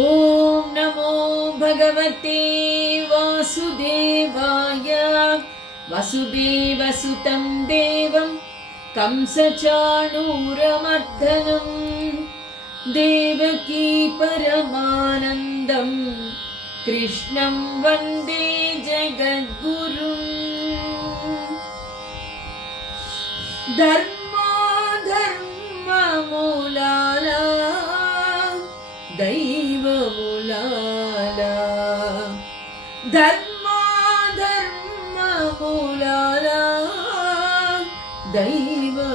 ఓం నమో భగవతే వాసుదేవాయ. వసుదేవసుతం దేవం కంసచాణూరమర్దనం దేవకీ పరమానందం కృష్ణం వందే జగద్గురుం. ధర్మమూలాలా దైవమూలాలా, ధర్మమూలాలా దైవమూలాలా.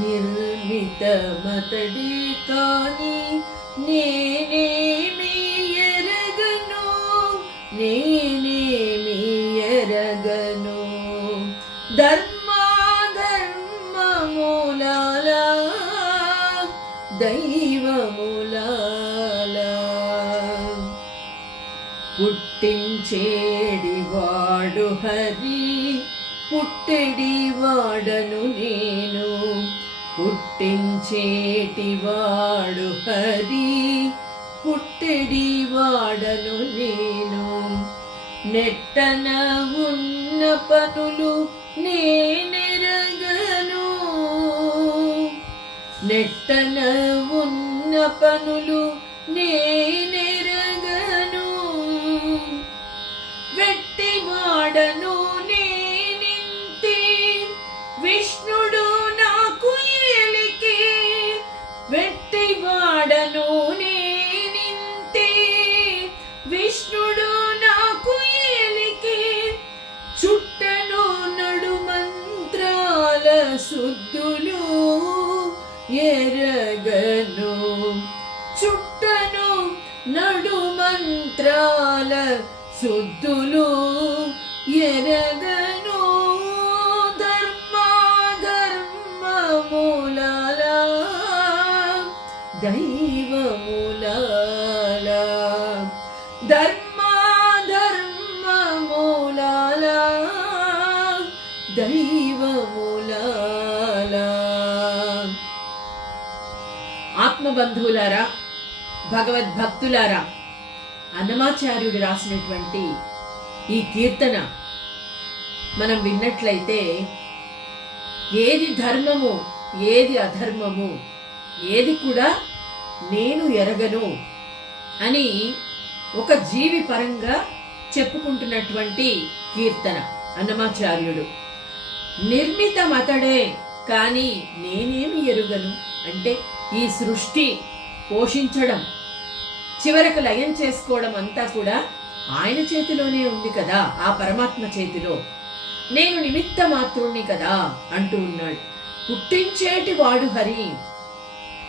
నిర్మితమతడే కాని నేనేమి ఎరగను, నేనేమి ఎరగను. ధర్మమూలాలా దైవమూలాలా. పుట్టించేడివాడు హరి, పుట్టెడివాడను నేను. పుట్టించేటివాడు హరి, పుట్టెడివాడను నేను. నెట్టన ఉన్న పనులు నేనెరగను, నెట్టన ఉన్న పనులు నేనెరగను. వెట్టివాడను నేనింతే, విష్ణుడు నాకు ఏలికే. వెట్టివాడను నేనింతే, విష్ణుడు నాకు ఏలికే. చుట్టను నడుమంత్రాల శుద్ధులు ఎరగను, చుట్టను నడుమంత్రాల శుద్ధులు ఎరగను. ధర్మమూలాలా దైవమూలాలా, ధర్మమూలాలా దైవమూలాలా. ఆత్మబంధువులారా, భగవద్భక్తులారా, అన్నమాచార్యుడు రాసినటువంటి ఈ కీర్తన మనం విన్నట్లయితే ఏది ధర్మము, ఏది అధర్మము, ఏది కూడా నేను ఎరగను అని ఒక జీవి పరంగా చెప్పుకుంటున్నటువంటి కీర్తన అన్నమాచార్యుడు. నిర్మితమతడే కానీ నేనేమి ఎరుగను అంటే ఈ సృష్టి పోషించడం, చివరకు లయం చేసుకోవడం అంతా కూడా ఆయన చేతిలోనే ఉంది కదా, ఆ పరమాత్మ చేతిలో. నేను నిమిత్త మాత్రుణ్ణి కదా అంటూ ఉన్నాడు. పుట్టించేటి వాడు హరి,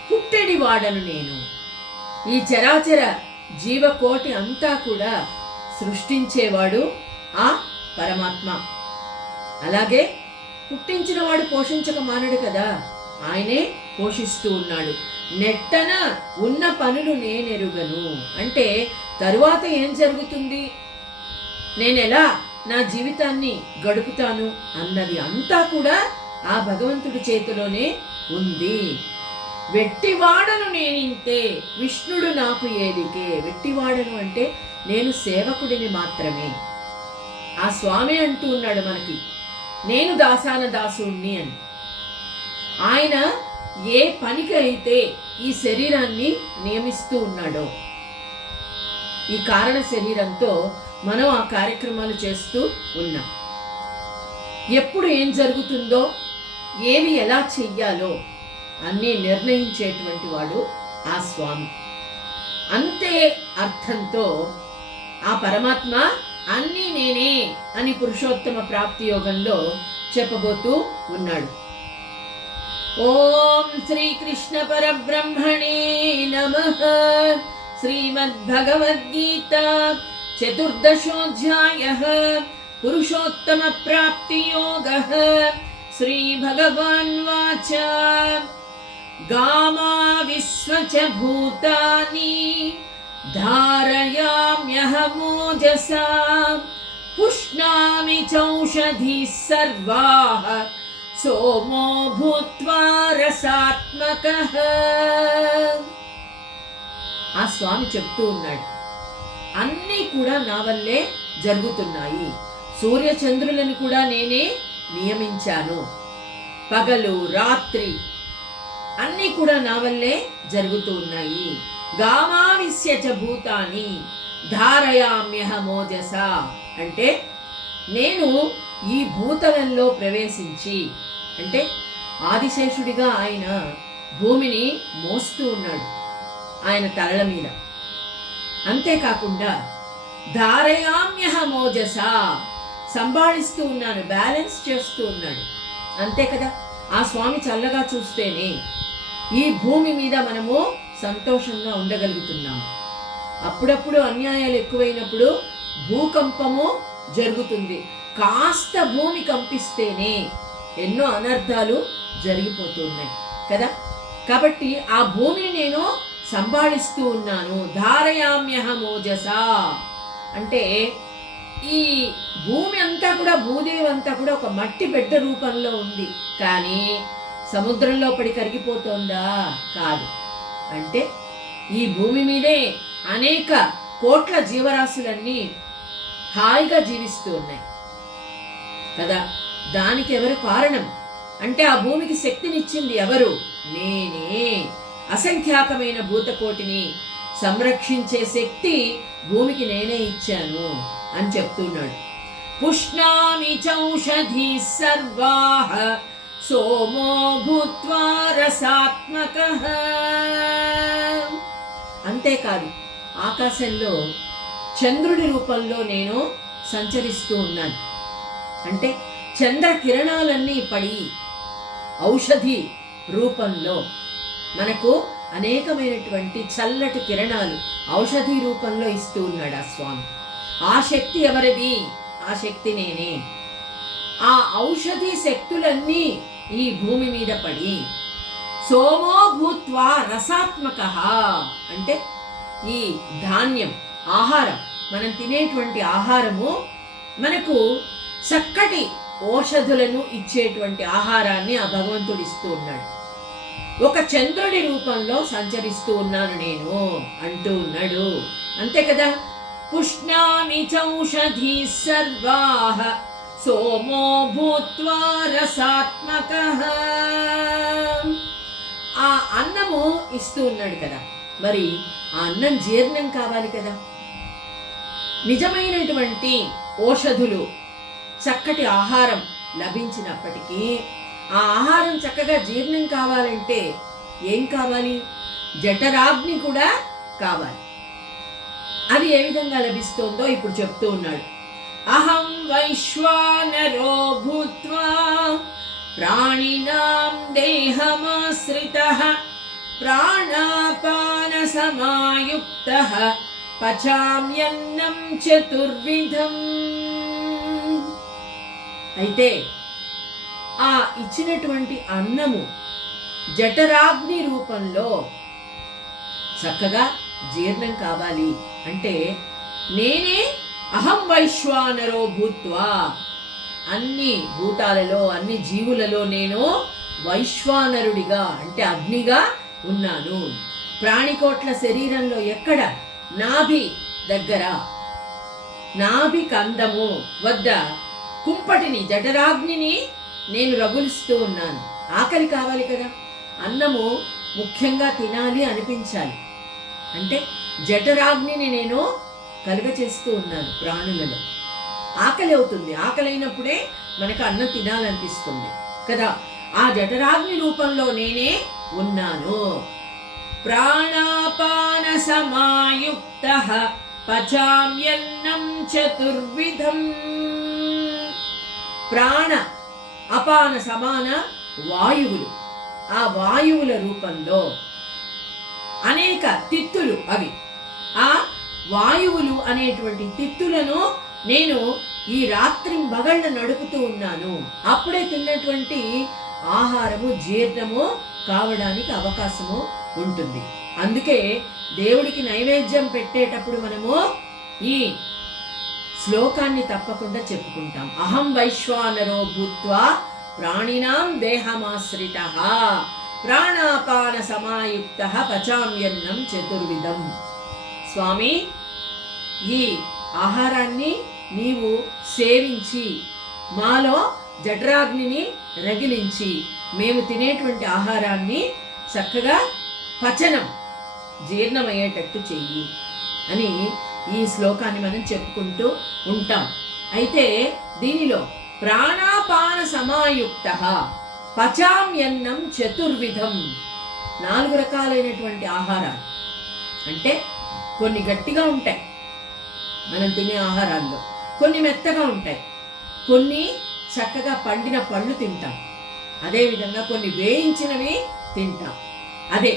పుట్టెడి వాడను నేను. ఈ చరాచర జీవకోటి అంతా కూడా సృష్టించేవాడు ఆ పరమాత్మ. అలాగే పుట్టించిన వాడు పోషించక మానడు కదా, ఆయనే పోషిస్తూ ఉన్నాడు. నెట్టన ఉన్న పనులు నేనెరుగను అంటే తరువాత ఏం జరుగుతుంది, నేనెలా నా జీవితాన్ని గడుపుతాను అన్నది అంతా కూడా ఆ భగవంతుడి చేతిలోనే ఉంది. వెట్టివాడను నేనింతే, విష్ణుడు నాకు ఏలికే. వెట్టివాడను అంటే నేను సేవకుడిని మాత్రమే. ఆ స్వామి అంటూ ఉన్నాడు మనకి, నేను దాసాన దాసుణ్ణి అని. ఆయన ఏ పనికి అయితే ఈ శరీరాన్ని నియమిస్తూ ఉన్నాడో, ఈ కారణ శరీరంతో మనం ఆ కార్యక్రమాలు చేస్తూ ఉన్నాం. ఎప్పుడు ఏం జరుగుతుందో, ఏవి ఎలా చెయ్యాలో అన్నీ నిర్ణయించేటువంటి వాడు ఆ స్వామి. అంతే అర్థంతో ఆ పరమాత్మ అన్నీ నేనే అని పురుషోత్తమ ప్రాప్తి యోగంలో చెప్పబోతూ ఉన్నాడు. ఓం శ్రీకృష్ణ పరబ్రహ్మణే నమః. శ్రీమద్భగవద్గీత చతుర్దశోధ్యాయః పురుషోత్తమ ప్రాప్తి యోగః. శ్రీ భగవాన్ వాచ గామా విశ్వచ భూతాని ధారయామ్యహమోజసా పుష్ణామి చౌషధి సర్వాః सोमो भूत्वा रसात्मकः। స్వామి చెప్తూ ఉన్నాడు. అన్నీ కూడా నా వల్లే జరుగుతున్నాయి. సూర్యచంద్రులను కూడా నేనే నియమించాను. పగలు రాత్రి అన్నీ కూడా నా వల్లే జరుగుతూ ఉన్నాయి. గామావిశ్య చ భూతాని ధారయామ్యహమోజస అంటే నేను ఈ భూతలంలో ప్రవేశించి, అంటే ఆదిశేషుడిగా ఆయన భూమిని మోస్తూ ఉన్నాడు ఆయన తలల మీద. అంతేకాకుండా ధారయామ్యహమోజస సంభాళిస్తూ ఉన్నాను, బ్యాలెన్స్ చేస్తూ ఉన్నాడు. అంతే కదా, ఆ స్వామి చల్లగా చూస్తేనే ఈ భూమి మీద మనము సంతోషంగా ఉండగలుగుతున్నాము. అప్పుడప్పుడు అన్యాయాలు ఎక్కువైనప్పుడు భూకంపము జరుగుతుంది. కాస్త భూమి కంపిస్తేనే ఎన్నో అనర్థాలు జరిగిపోతున్నాయి కదా. కాబట్టి ఆ భూమిని నేను సంభాళిస్తూ ఉన్నాను. ధారయామ్యహమోజస అంటే ఈ భూమి అంతా కూడా, భూదేవి అంతా కూడా ఒక మట్టి బిడ్డ రూపంలో ఉంది. కానీ సముద్రంలో పడి కరిగిపోతోందా? కాదు. అంటే ఈ భూమి మీదే అనేక కోట్ల జీవరాశులన్నీ హాయిగా జీవిస్తూ ఉన్నాయి కదా. దానికి ఎవరు కారణం అంటే ఆ భూమికి శక్తినిచ్చింది ఎవరు? నేనే. అసంఖ్యాకమైన భూతకోటిని సంరక్షించే శక్తి భూమికి నేనే ఇచ్చాను అని చెప్తున్నాడు. పుష్ణామి చౌషధి సర్వాః సోమో భూత్వా రసాత్మకః. అంతేకాదు, ఆకాశంలో చంద్రుడి రూపంలో నేను సంచరిస్తూ ఉన్నాను. అంటే చంద్ర కిరణాలన్నీ పడి ఔషధి రూపంలో మనకు అనేకమైనటువంటి చల్లటి కిరణాలు ఔషధి రూపంలో ఇస్తూ ఉన్నాడు ఆ స్వామి. ఆ శక్తి ఎవరిది? ఆ శక్తి నేనే. ఆ ఔషధి శక్తులన్నీ ఈ భూమి మీద పడి సోమో భూత్వా రసాత్మకః అంటే ఈ ధాన్యం, ఆహారం, మనం తినేటువంటి ఆహారము మనకు చక్కటి ఔషధులను ఇచ్చేటువంటి ఆహారాన్ని ఆ భగవంతుడు ఇస్తూ ఉన్నాడు. ఒక చంద్రుడి రూపంలో సంచరిస్తూ ఉన్నాను నేను అంటూ ఉన్నాడు. అంతే కదా. పుష్ణామి చౌషధి సర్వాః సోమో భూత్వా రసాత్మకః. ఆ అన్నము ఇస్తూ ఉన్నాడు కదా. మరి ఆ అన్నం జీర్ణం కావాలి కదా. నిజమైనటువంటి ఔషధులు, చక్కటి ఆహారం లభించినప్పటికీ ఆ ఆహారం చక్కగా జీర్ణం కావాలంటే ఏం కావాలి? జఠరాగ్ని కూడా కావాలి. అది ఏ విధంగా లభిస్తుందో ఇప్పుడు చెప్తూ ఉన్నాడు. అహం వైశ్వానరో భూత్వా ప్రాణినాం దేహమాశ్రితః ప్రాణాపాన సమాయుక్తః పచామ్యన్నం చతుర్విధం. అయితే ఆ ఇచ్చినటువంటి అన్నము జఠరాగ్ని రూపంలో చక్కగా జీర్ణం కావాలి అంటే నేనే అహం వైశ్వానరో భూత్వా, అన్ని భూతాలలో అన్ని జీవులలో నేను వైశ్వానరుడిగా అంటే అగ్నిగా ఉన్నాను. ప్రాణికోట్ల శరీరంలో ఎక్కడ? నాభి దగ్గర, నాభి కందము వద్ద కుంపటిని, జఠరాగ్నిని నేను రగులుస్తూ ఉన్నాను. ఆకలి కావాలి కదా, అన్నము ముఖ్యంగా తినాలి అనిపించాలి అంటే జఠరాగ్నిని నేను కలుగచేస్తూ ఉన్నాను. ప్రాణులలో ఆకలి అవుతుంది, ఆకలి అయినప్పుడే మనకు అన్నం తినాలనిపిస్తుంది కదా. ఆ జఠరాగ్ని రూపంలో నేనే ఉన్నాను. ప్రాణాపాన సమాయుక్తః పచామ్యన్నం చతుర్విధం. ప్రాణ అపాన సమాన వాయువులు, ఆ వాయువుల రూపంలో అనేక తిత్తులు, అవి ఆ వాయువులు అనేటువంటి తిత్తులను నేను ఈ రాత్రి మగళ్ళ నడుపుతూ ఉన్నాను. అప్పుడే తిన్నటువంటి ఆహారము జీర్ణము కావడానికి అవకాశము ఉంటుంది. అందుకే దేవుడికి నైవేద్యం పెట్టేటప్పుడు మనము ఈ శ్లోకాన్ని తప్పకుండా చెప్పుకుంటాం. అహం వైశ్వానరో భూత్వా ప్రాణినాం దేహమాశ్రితః ప్రాణాపాన సమాయుక్తః పచామ్యన్నం చతుర్విధం స్వామి, ఈ ఆహారాన్ని నీవు సేవించి మాలో జఠరాగ్నిని రగిలించి మేము తినేటువంటి ఆహారాన్ని చక్కగా పచనం జీర్ణమయ్యేటట్టు చెయ్యి అని ఈ శ్లోకాన్ని మనం చెప్పుకుంటూ ఉంటాం. అయితే దీనిలో ప్రాణాపాన సమాయుక్త పచామ్యన్నం చతుర్విధం, 4 రకాలైనటువంటి ఆహారాలు. అంటే కొన్ని గట్టిగా ఉంటాయి మనం తినే ఆహారాల్లో, కొన్ని మెత్తగా ఉంటాయి, కొన్ని చక్కగా పండిన పళ్ళు తింటాం, అదేవిధంగా కొన్ని వేయించినవి తింటాం. అదే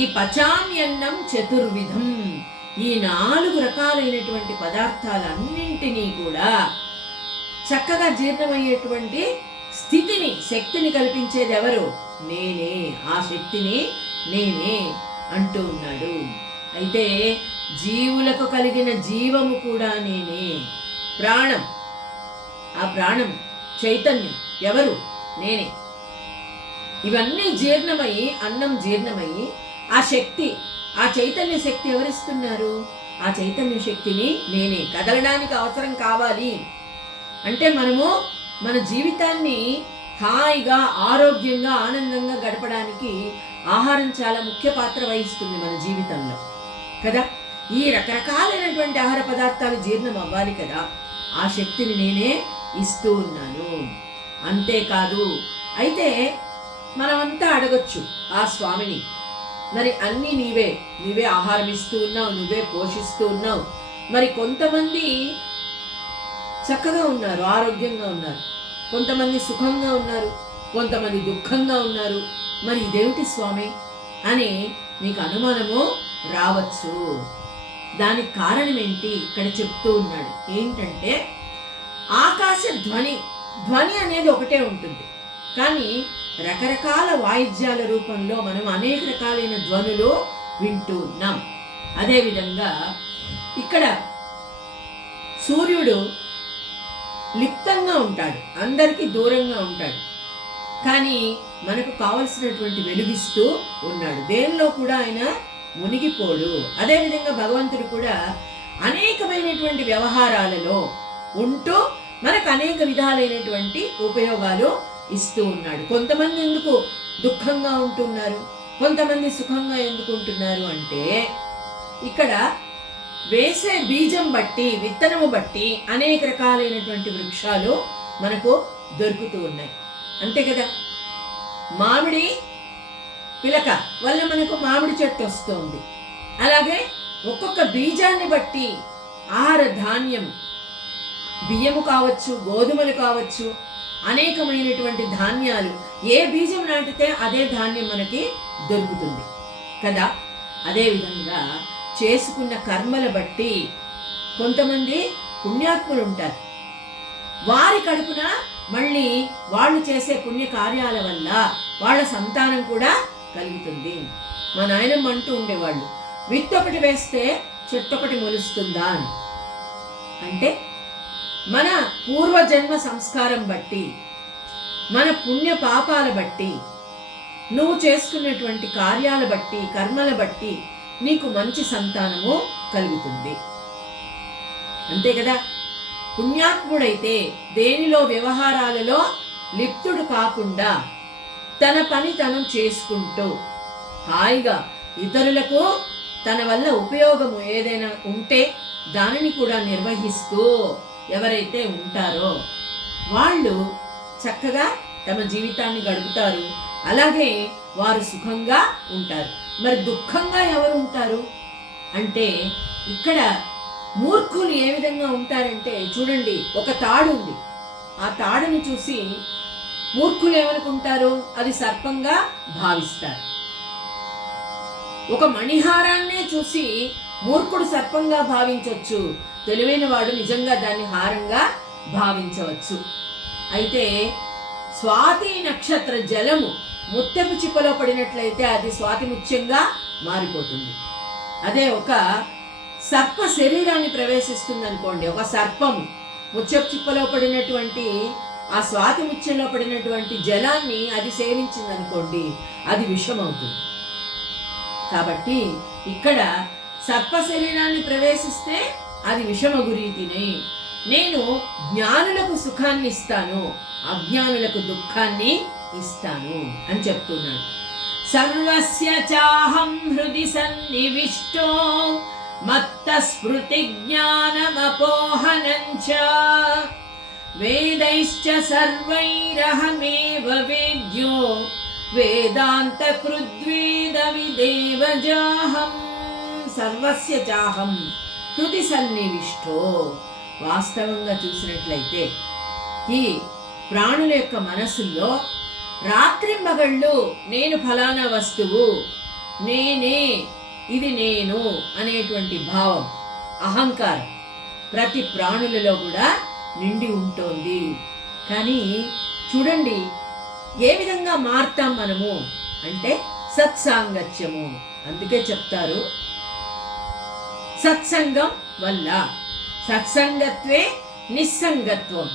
ఈ పచామ్యన్నం చతుర్విధం, ఈ 4 రకాలైనటువంటి పదార్థాలన్నింటినీ కూడా చక్కగా జీర్ణమయ్యేటువంటి స్థితిని, శక్తిని కల్పించేది ఎవరు? నేనే. ఆ శక్తిని నేనే అంటూ ఉన్నాడు. అయితే జీవులకు కలిగిన జీవము కూడా నేనే. ప్రాణం, ఆ ప్రాణం చైతన్యం ఎవరు? నేనే. ఇవన్నీ జీర్ణమయ్యి, అన్నం జీర్ణమయ్యి ఆ శక్తి, ఆ చైతన్య శక్తి ఎవరిస్తున్నారు? ఆ చైతన్య శక్తిని నేనే. కదలడానికి అవసరం కావాలి అంటే మనము మన జీవితాన్ని హాయిగా, ఆరోగ్యంగా, ఆనందంగా గడపడానికి ఆహారం చాలా ముఖ్య పాత్ర వహిస్తుంది మన జీవితంలో కదా. ఈ రకరకాలైనటువంటి ఆహార పదార్థాలు జీర్ణం అవ్వాలి కదా, ఆ శక్తిని నేనే ఇస్తూ ఉన్నాను. అంతేకాదు, అయితే మనమంతా అడగొచ్చు ఆ స్వామిని, మరి అన్నీ నీవే ఆహారం ఇస్తూ ఉన్నావు, నువ్వే పోషిస్తూ ఉన్నావు, మరి కొంతమంది చక్కగా ఉన్నారు, ఆరోగ్యంగా ఉన్నారు, కొంతమంది సుఖంగా ఉన్నారు, కొంతమంది దుఃఖంగా ఉన్నారు, మరి ఇదేమిటి స్వామి అని మీకు అనుమానము రావచ్చు. దానికి కారణం ఏంటి ఇక్కడ చెప్తూ ఉన్నాడు. ఏంటంటే ఆకాశ ధ్వని అనేది ఒకటే ఉంటుంది, కానీ రకరకాల వాయిద్యాల రూపంలో మనం అనేక రకాలైన ధ్వనులు వింటూ ఉన్నాం. అదేవిధంగా ఇక్కడ సూర్యుడు లిప్తంగా ఉంటాడు, అందరికీ దూరంగా ఉంటాడు, కానీ మనకు కావలసినటువంటి వెలుగిస్తూ ఉన్నాడు. దేనిలో కూడా ఆయన మునిగిపోడు. అదేవిధంగా భగవంతుడు కూడా అనేకమైనటువంటి వ్యవహారాలలో ఉంటూ మనకు అనేక విధాలైనటువంటి ఉపయోగాలు ఇస్తూ ఉన్నాడు. కొంతమంది ఎందుకు దుఃఖంగా ఉంటున్నారు, కొంతమంది సుఖంగా ఎందుకు ఉంటున్నారు అంటే ఇక్కడ వేసే బీజం బట్టి, విత్తనము బట్టి అనేక రకాలైనటువంటి వృక్షాలు మనకు దొరుకుతూ ఉన్నాయి. అంతే కదా. మామిడి పిలక వల్ల మనకు మామిడి చెట్టు వస్తుంది. అలాగే ఒక్కొక్క బీజాన్ని బట్టి ఆహార ధాన్యం, బియ్యము కావచ్చు, గోధుమలు కావచ్చు, అనేకమైనటువంటి ధాన్యాలు, ఏ బీజం నాటితే అదే ధాన్యం మనకి దొరుకుతుంది కదా. అదేవిధంగా చేసుకున్న కర్మల బట్టి కొంతమంది పుణ్యాత్ములు ఉంటారు, వారి కడుపున మళ్ళీ వాళ్ళు చేసే పుణ్య కార్యాల వల్ల వాళ్ళ సంతానం కూడా కలుగుతుంది. మా నాయనమ్మ అంటూ ఉండేవాళ్ళు, విత్తొకటి వేస్తే చెట్టొకటి మొలుస్తుందా అని. అంటే మన పూర్వజన్మ సంస్కారం బట్టి, మన పుణ్య పాపాల బట్టి, నువ్వు చేసుకున్నటువంటి కార్యాల బట్టి, కర్మల బట్టి నీకు మంచి సంతానము కలుగుతుంది. అంతే కదా. పుణ్యాత్ముడైతే దేనిలో వ్యవహారాలలో లిప్తుడు కాకుండా తన పని తను చేసుకుంటూ హాయిగా ఇతరులకు తన వల్ల ఉపయోగము ఏదైనా ఉంటే దానిని కూడా నిర్వహిస్తూ ఎవరైతే ఉంటారో వాళ్ళు చక్కగా తమ జీవితాన్ని గడుపుతారు. అలాగే వారు సుఖంగా ఉంటారు. మరి దుఃఖంగా ఎవరు ఉంటారు అంటే ఇక్కడ మూర్ఖులు ఏ విధంగా ఉంటారంటే చూడండి, ఒక తాడు ఉంది, ఆ తాడుని చూసి మూర్ఖులు ఏమనుకుంటారు? అది సర్పంగా భావిస్తారు. ఒక మణిహారాన్నే చూసి మూర్ఖుడు సర్పంగా భావించవచ్చు, తెలివైన వాడు నిజంగా దాన్ని హారంగా భావించవచ్చు. అయితే స్వాతి నక్షత్ర జలము ముత్యపు చిప్పలో పడినట్లయితే అది స్వాతి ముత్యంగా మారిపోతుంది. అదే ఒక సర్ప శరీరాన్ని ప్రవేశిస్తుంది అనుకోండి, ఒక సర్పము ముత్యపు చిప్పలో పడినటువంటి ఆ స్వాతి ముత్యంలో పడినటువంటి జలాన్ని అది సేవించింది అనుకోండి, అది విషం అవుతుంది. కాబట్టి ఇక్కడ సర్ప శరీరాన్ని ప్రవేశిస్తే అది విషమగురీతిని. నేను జ్ఞానులకు సుఖాన్ని ఇస్తాను, అజ్ఞానులకు దుఃఖాన్ని ఇస్తాను అని చెప్తున్నాడు. సర్వస్య చాహం హృది సన్నివిష్టో మత్త స్మృతి జ్ఞానమపోహనంచ వేదైశ్చ సర్వైరహమేవ వేద్యో వేదాంత కృద్వేద విదేవజాహం. సర్వస్య చాహం హృది సన్నివిష్టో. వాస్తవంగా చూసినట్లయితే ఈ ప్రాణుల యొక్క మనసుల్లో రాత్రింబగళ్ళు నేను ఫలానా వస్తువు, నేనే, ఇది నేను అనేటువంటి భావం, అహంకారం ప్రతి ప్రాణులలో కూడా నిండి ఉంటుంది. కానీ చూడండి ఏ విధంగా మారుతాం మనము అంటే సత్సాంగత్యము. అందుకే చెప్తారు సత్సంగం వల్ల. సత్సంగత్వే నిస్సంగత్వం,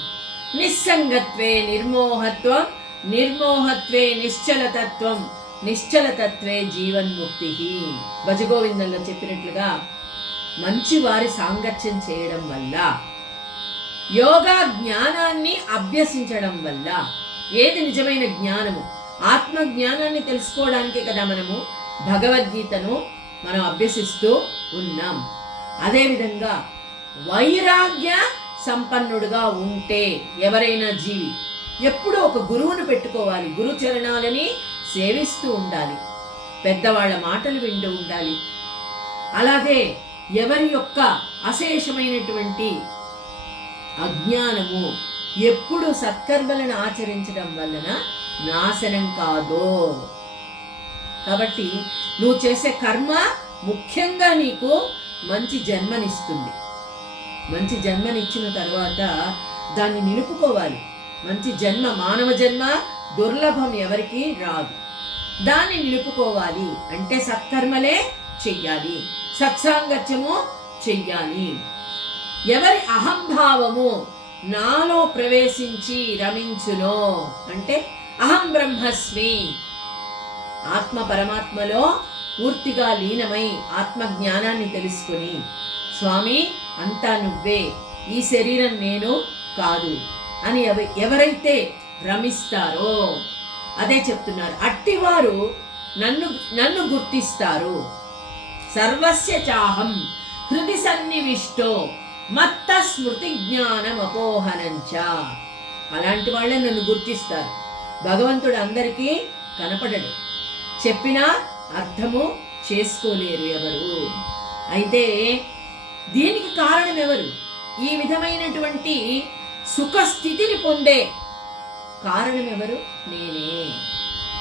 నిస్సంగత్వే నిర్మోహత్వం, నిర్మోహత్వే నిశ్చలతత్వం, నిశ్చలతత్వే జీవన్ముక్తి. భజగోవిందంలో చెప్పినట్లుగా మంచి వారి సాంగత్యం చేయడం వల్ల, యోగా జ్ఞానాన్ని అభ్యసించడం వల్ల, ఏది నిజమైన జ్ఞానము, ఆత్మ జ్ఞానాన్ని తెలుసుకోవడానికే కదా మనము భగవద్గీతను మనం అభ్యసిస్తూ ఉన్నాం. అదేవిధంగా వైరాగ్య సంపన్నుడుగా ఉంటే ఎవరైనా జీవి ఎప్పుడూ ఒక గురువును పెట్టుకోవాలి, గురు చరణాలని సేవిస్తూ ఉండాలి, పెద్దవాళ్ళ మాటలు వింటూ ఉండాలి. అలాగే ఎవరి యొక్క అశేషమైనటువంటి అజ్ఞానము ఎప్పుడు సత్కర్మలను ఆచరించడం వలన నాశనం కాదు. కాబట్టి నువ్వు చేసే కర్మ ముఖ్యంగా నీకు మంచి జన్మనిస్తుంది. మంచి జన్మనిచ్చిన తర్వాత దాన్ని నిలుపుకోవాలి. మంచి జన్మ, మానవ జన్మ దుర్లభం, ఎవరికి రాదు. దాన్ని నిలుపుకోవాలి అంటే సత్కర్మలే చెయ్యాలి, సత్సాంగత్యము చెయ్యాలి. ఎవరి అహంభావము నాలో ప్రవేశించి రమించునో అంటే అహం బ్రహ్మస్మి, ఆత్మ పరమాత్మలో పూర్తిగా లీనమై ఆత్మ జ్ఞానాన్ని తెలుసుకుని స్వామి అంతా నువ్వే, ఈ శరీరం నేను కాదు అని ఎవరైతే రమిస్తారో అదే చెప్తున్నారు, అట్టివారు నన్ను గుర్తిస్తారు. సర్వస్య చాహం హృది సన్నివిష్టో మత్త స్మృతి జ్ఞానం అపోహనంచ. అలాంటి వాళ్ళే నన్ను గుర్తిస్తారు. భగవంతుడు అందరికీ కనపడడు, చెప్పినా అర్థము చేసుకోలేరు ఎవరు. అయితే దీనికి కారణం ఎవరు? ఈ విధమైనటువంటి సుఖస్థితిని పొందే కారణం ఎవరు? నేనే.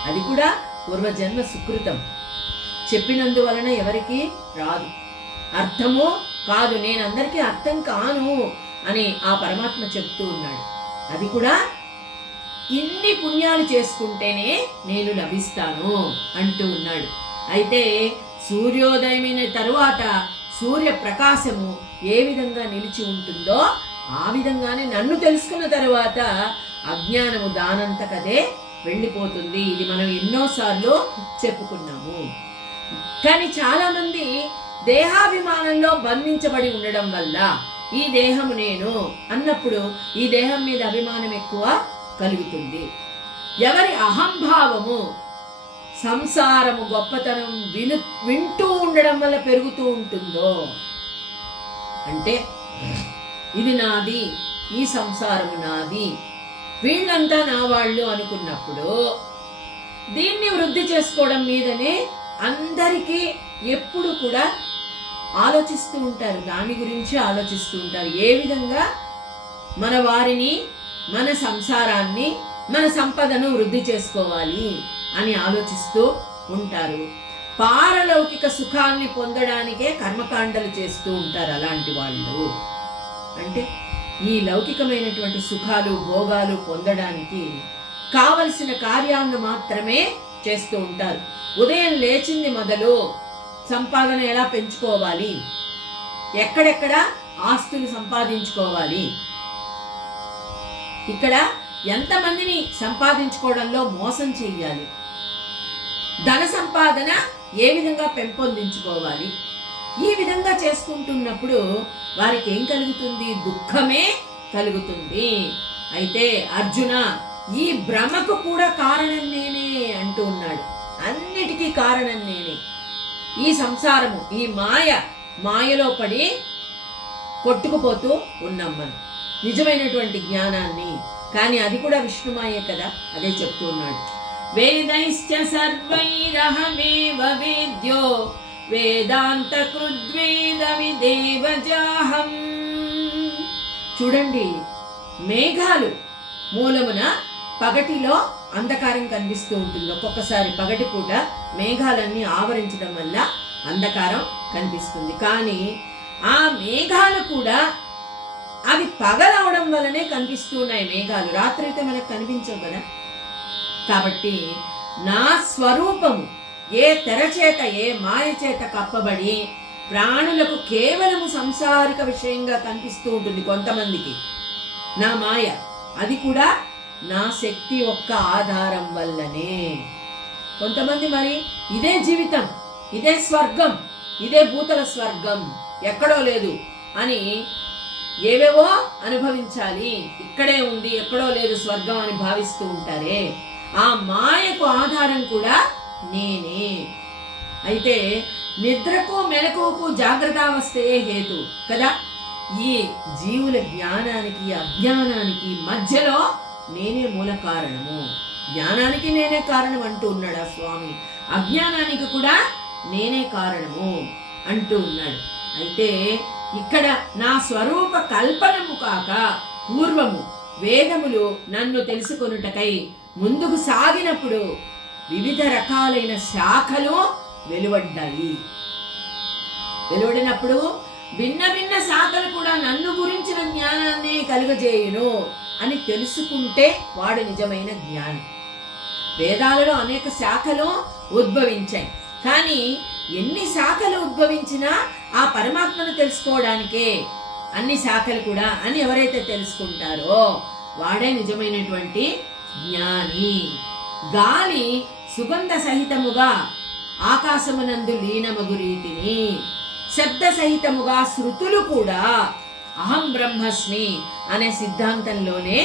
అది కూడా పూర్వజన్మ సుకృతం. చెప్పినందువలన ఎవరికి రాదు, అర్థము కాదు, నేను అందరికీ అర్థం కాను అని ఆ పరమాత్మ చెప్తూ ఉన్నాడు. అది కూడా ఇన్ని పుణ్యాలు చేసుకుంటేనే నేను లభిస్తాను అంటూ ఉన్నాడు. అయితే సూర్యోదయమైన తరువాత సూర్య ప్రకాశము ఏ విధంగా నిలిచి ఉంటుందో ఆ విధంగానే నన్ను తెలుసుకున్న తరువాత అజ్ఞానము దానంతకదే వెళ్ళిపోతుంది. ఇది మనం ఎన్నోసార్లు చెప్పుకున్నాము. కానీ చాలా మంది దేహాభిమానంలో బంధించబడి ఉండడం వల్ల ఈ దేహము నేను అన్నప్పుడు ఈ దేహం మీద అభిమానం ఎక్కువ కలుగుతుంది. ఎవరి అహంభావము సంసారము గొప్పతనం వింటూ ఉండడం వల్ల పెరుగుతూ ఉంటుందో, అంటే ఇది నాది, ఈ సంసారము నాది, వీళ్ళంతా నా వాళ్ళు అనుకున్నప్పుడు దీన్ని వృద్ధి చేసుకోవడం మీదనే అందరికీ ఎప్పుడు కూడా ఆలోచిస్తూ ఉంటారు, దాని గురించి ఆలోచిస్తూ ఉంటారు. ఏ విధంగా మన వారిని, మన సంసారాన్ని, మన సంపదను వృద్ధి చేసుకోవాలి అని ఆలోచిస్తూ ఉంటారు. పారలౌకిక సుఖాన్ని పొందడానికే కర్మకాండలు చేస్తూ ఉంటారు అలాంటి వాళ్ళు. అంటే ఈ లౌకికమైనటువంటి సుఖాలు భోగాలు పొందడానికి కావలసిన కార్యాలను మాత్రమే చేస్తూ ఉంటారు. ఉదయం లేచింది మొదలు సంపాదన ఎలా పెంచుకోవాలి, ఎక్కడెక్కడ ఆస్తులు సంపాదించుకోవాలి, ఇక్కడ ఎంతమందిని సంపాదించుకోవడంలో మోసం చెయ్యాలి, ధన సంపాదన ఏ విధంగా పెంపొందించుకోవాలి, ఈ విధంగా చేసుకుంటున్నప్పుడు వారికి ఏం కలుగుతుంది? దుఃఖమే కలుగుతుంది. అయితే అర్జున, ఈ భ్రమకు కూడా కారణం నేనే అంటూ ఉన్నాడు. అన్నిటికీ కారణం నేనే. ఈ సంసారము, ఈ మాయలో పడి కొట్టుకుపోతూ ఉన్నాం మనం నిజమైనటువంటి జ్ఞానాన్ని. కానీ అది కూడా విష్ణుమాయే కదా, అదే చెప్తూ ఉన్నాడు. వేదైశ్చ సర్వైరహమేవ వేద్యో వేదాంత కృద్వేద విదేవజాహం. చూడండి, మేఘాలు మూలమున పగటిలో అంధకారం కనిపిస్తూ ఉంటుంది. ఒక్కొక్కసారి పగటి పూట మేఘాలన్నీ ఆవరించడం వల్ల అంధకారం కనిపిస్తుంది. కానీ ఆ మేఘాలు కూడా అవి పగలవడం వల్లనే కనిపిస్తూ ఉన్నాయి. మేఘాలు రాత్రి అయితే మనకు కనిపించవు కదా. కాబట్టి నా స్వరూపము ఏ తెర చేత, ఏ మాయ చేత కప్పబడి ప్రాణులకు కేవలము సంసారిక విషయంగా కనిపిస్తూ ఉంటుంది కొంతమందికి నా మాయ, అది కూడా నా శక్తి ఒక్క ఆధారం వల్లనే. కొంతమంది మరి ఇదే జీవితం, ఇదే స్వర్గం, ఇదే భూతల స్వర్గం, ఎక్కడో లేదు అని ఏవేవో అనుభవించాలి, ఇక్కడే ఉంది ఎక్కడో లేదు స్వర్గం అని భావిస్తూ ఉంటారే, ఆ మాయకు ఆధారం కూడా నేనే. అయితే నిద్రకు మెలకువకు జాగ్రత్తావస్థయే హేతు కదా. ఈ జీవుల జ్ఞానానికి అజ్ఞానానికి మధ్యలో నేనే మూల కారణము. జ్ఞానానికి నేనే కారణం అంటూ ఉన్నాడు ఆ స్వామి, అజ్ఞానానికి కూడా నేనే కారణము అంటూ ఉన్నాడు. అయితే ఇక్కడ నా స్వరూప కల్పనము కాక పూర్వము వేదములు నన్ను తెలుసుకొనుటకై ముందుకు సాగినప్పుడు వివిధ రకాలైన శాఖలు వెలువడ్డాయి. వెలువడినప్పుడు భిన్న భిన్న శాఖలు కూడా నన్ను గురించిన జ్ఞానాన్ని కలుగజేయును అని తెలుసుకుంటే వాడు నిజమైన జ్ఞాని. వేదాలలో అనేక శాఖలు ఉద్భవించాయి, కానీ ఎన్ని శాఖలు ఉద్భవించినా ఆ పరమాత్మను తెలుసుకోవడానికే అన్ని శాఖలు కూడా అని ఎవరైతే తెలుసుకుంటారో వాడే నిజమైనటువంటి జ్ఞాని. గాలి సుగంధ సహితముగా ఆకాశమునందు లీనమగు రీతిని శబ్ద సహితముగా శృతులు కూడా అహం బ్రహ్మస్మి అనే సిద్ధాంతంలోనే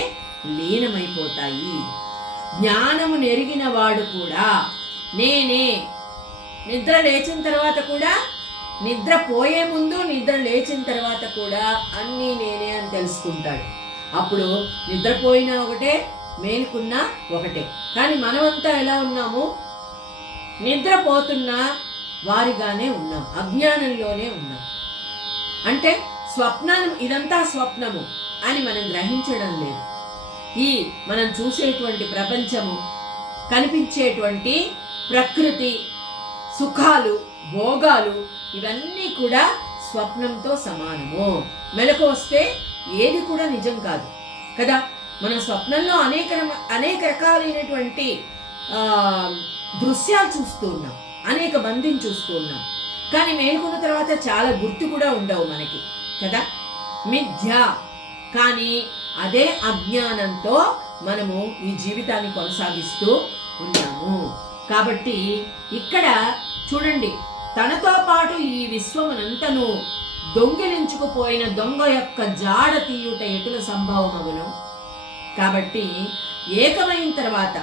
లీనమైపోతాయి. జ్ఞానము నెరిగిన వాడు కూడా నేనే, నిద్ర లేచిన తర్వాత కూడా, నిద్ర పోయే ముందు, నిద్ర లేచిన తర్వాత కూడా అన్నీ నేనే అని తెలుసుకుంటాడు. అప్పుడు నిద్రపోయినా ఒకటే, మేలుకున్నా ఒకటే. కానీ మనమంతా ఎలా ఉన్నాము? నిద్రపోతున్నా వారిగానే ఉన్నాం, అజ్ఞానంలోనే ఉన్నాం. అంటే స్వప్నం, ఇదంతా స్వప్నము అని మనం గ్రహించడం లేదు. ఈ మనం చూసేటువంటి ప్రపంచము, కనిపించేటువంటి ప్రకృతి, సుఖాలు, భోగాలు ఇవన్నీ కూడా స్వప్నంతో సమానము. మెలకు వస్తే ఏది కూడా నిజం కాదు కదా. మన స్వప్నంలో అనేక రకాలైనటువంటి దృశ్యాలు చూస్తూ ఉన్నాం, అనేక మందిని చూస్తూ ఉన్నాం. కానీ మేలుకున్న తర్వాత చాలా గుర్తు కూడా ఉండవు మనకి కదా. మిథ్య. కానీ అదే అజ్ఞానంతో మనము ఈ జీవితాన్ని కొనసాగిస్తూ ఉన్నాము. కాబట్టి ఇక్కడ చూడండి, తనతో పాటు ఈ విశ్వమునంతను దొంగిలించుకుపోయిన దొంగ యొక్క జాడ తీయుట ఎటుల సంభవమగును. కాబట్టి ఏకమైన తర్వాత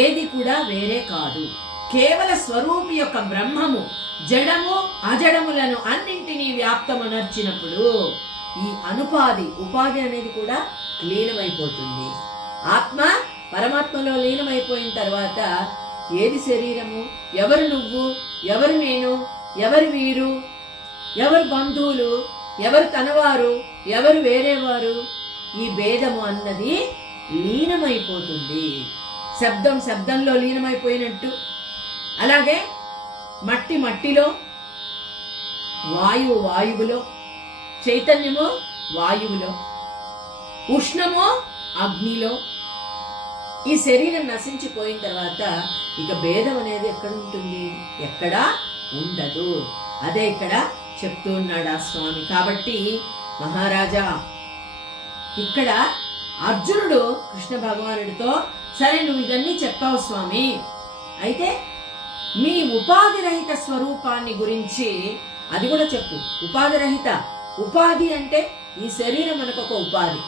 ఏది కూడా వేరే కాదు. కేవల స్వరూపి యొక్క బ్రహ్మము జడము అజడములను అన్నింటినీ వ్యాప్తమనర్చినప్పుడు ఈ ఉపాధి అనేది కూడా లీనమైపోతుంది. ఆత్మ పరమాత్మలో లీనమైపోయిన తర్వాత ఏది శరీరము, ఎవరు నువ్వు, ఎవరు నేను, ఎవరు వీరు, ఎవరు బంధువులు, ఎవరు తనవారు, ఎవరు వేరేవారు, ఈ భేదము అన్నది లీనమైపోతుంది. శబ్దంలో లీనమైపోయినట్టు, అలాగే మట్టిలో, వాయువులో, చైతన్యము వాయువులో, ఉష్ణము అగ్నిలో. ఈ శరీరం నశించిపోయిన తర్వాత ఇక భేదం అనేది ఎక్కడ ఉంటుంది? ఎక్కడా ఉండదు. అదే ఇక్కడ చెప్తూ ఉన్నాడు ఆ స్వామి. కాబట్టి మహారాజా, ఇక్కడ అర్జునుడు కృష్ణ భగవానుడితో, సరే నువ్వు ఇవన్నీ చెప్పావు స్వామి, అయితే మీ ఉపాధి రహిత స్వరూపాన్ని గురించి అది కూడా చెప్పు. ఉపాధి రహిత, ఉపాధి అంటే ఈ శరీరం మనకు ఒక ఉపాధి.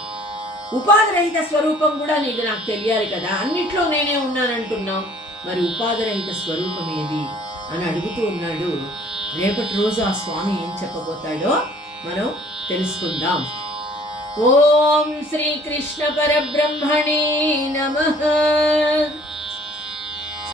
ఉపాధి రహిత స్వరూపం కూడా నీది నాకు తెలియాలి కదా, అన్నిట్లో నేనే ఉన్నానంటున్నావు, మరి ఉపాధి రహిత స్వరూపం ఏది అని అడుగుతూ ఉన్నాడు. రేపటి రోజు ఆ స్వామి ఏం చెప్పబోతాడో మనం తెలుసుకుందాం. ఓం శ్రీకృష్ణ పరబ్రహ్మణే నమః.